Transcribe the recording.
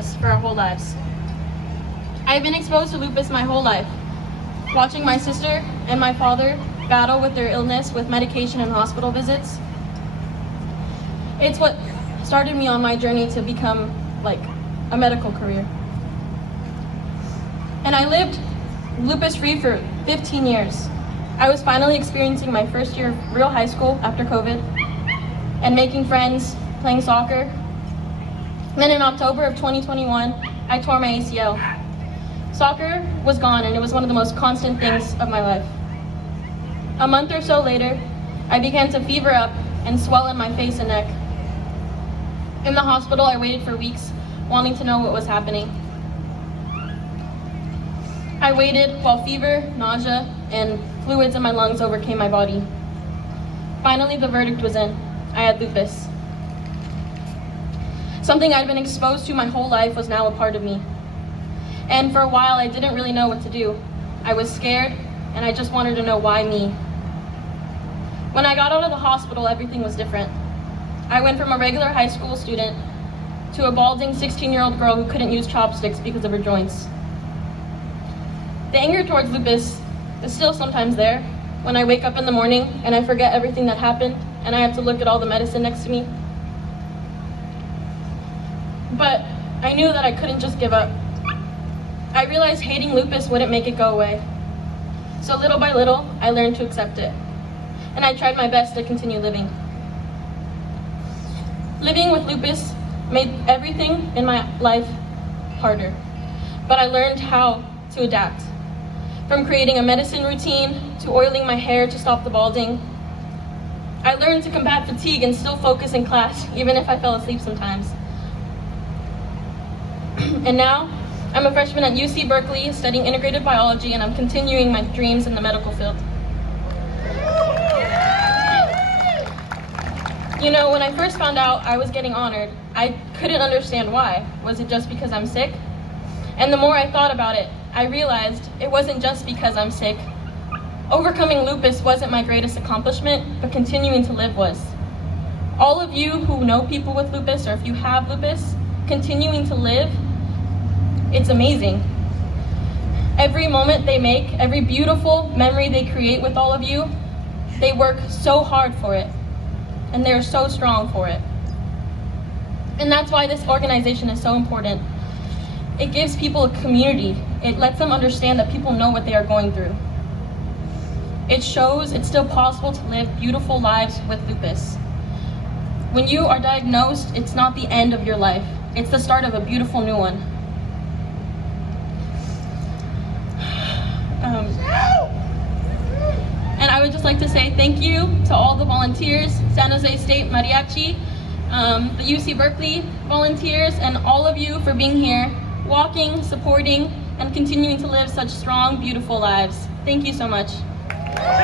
us for our whole lives. I've been exposed to lupus my whole life, watching my sister and my father battle with their illness with medication and hospital visits. It's what started me on my journey to become like a medical career. And I lived lupus-free for 15 years. I was finally experiencing my first year of real high school after COVID and making friends, playing soccer. Then in October of 2021, I tore my ACL. Soccer was gone and it was one of the most constant things of my life. A month or so later, I began to fever up and swell in my face and neck. In the hospital, I waited for weeks, wanting to know what was happening. I waited while fever, nausea, and fluids in my lungs overcame my body. Finally, the verdict was in. I had lupus. Something I'd been exposed to my whole life was now a part of me. And for a while, I didn't really know what to do. I was scared, and I just wanted to know why me. When I got out of the hospital, everything was different. I went from a regular high school student to a balding 16-year-old girl who couldn't use chopsticks because of her joints. The anger towards lupus is still sometimes there when I wake up in the morning and I forget everything that happened and I have to look at all the medicine next to me. But I knew that I couldn't just give up. I realized hating lupus wouldn't make it go away. So little by little, I learned to accept it. And I tried my best to continue living. Living with lupus made everything in my life harder, but I learned how to adapt. From creating a medicine routine to oiling my hair to stop the balding. I learned to combat fatigue and still focus in class, even if I fell asleep sometimes. And now, I'm a freshman at UC Berkeley studying integrated biology, and I'm continuing my dreams in the medical field. You know, when I first found out I was getting honored, I couldn't understand why. Was it just because I'm sick? And the more I thought about it, I realized it wasn't just because I'm sick. Overcoming lupus wasn't my greatest accomplishment, but continuing to live was. All of you who know people with lupus, or if you have lupus, continuing to live, it's amazing. Every moment they make, every beautiful memory they create with all of you, they work so hard for it, and they're so strong for it. And that's why this organization is so important. It gives people a community. It lets them understand that people know what they are going through. It shows it's still possible to live beautiful lives with lupus. When you are diagnosed, it's not the end of your life. It's the start of a beautiful new one. And I would just like to say thank you to all the volunteers, San Jose State Mariachi, the UC Berkeley volunteers, and all of you for being here, walking, supporting, and continuing to live such strong, beautiful lives. Thank you so much.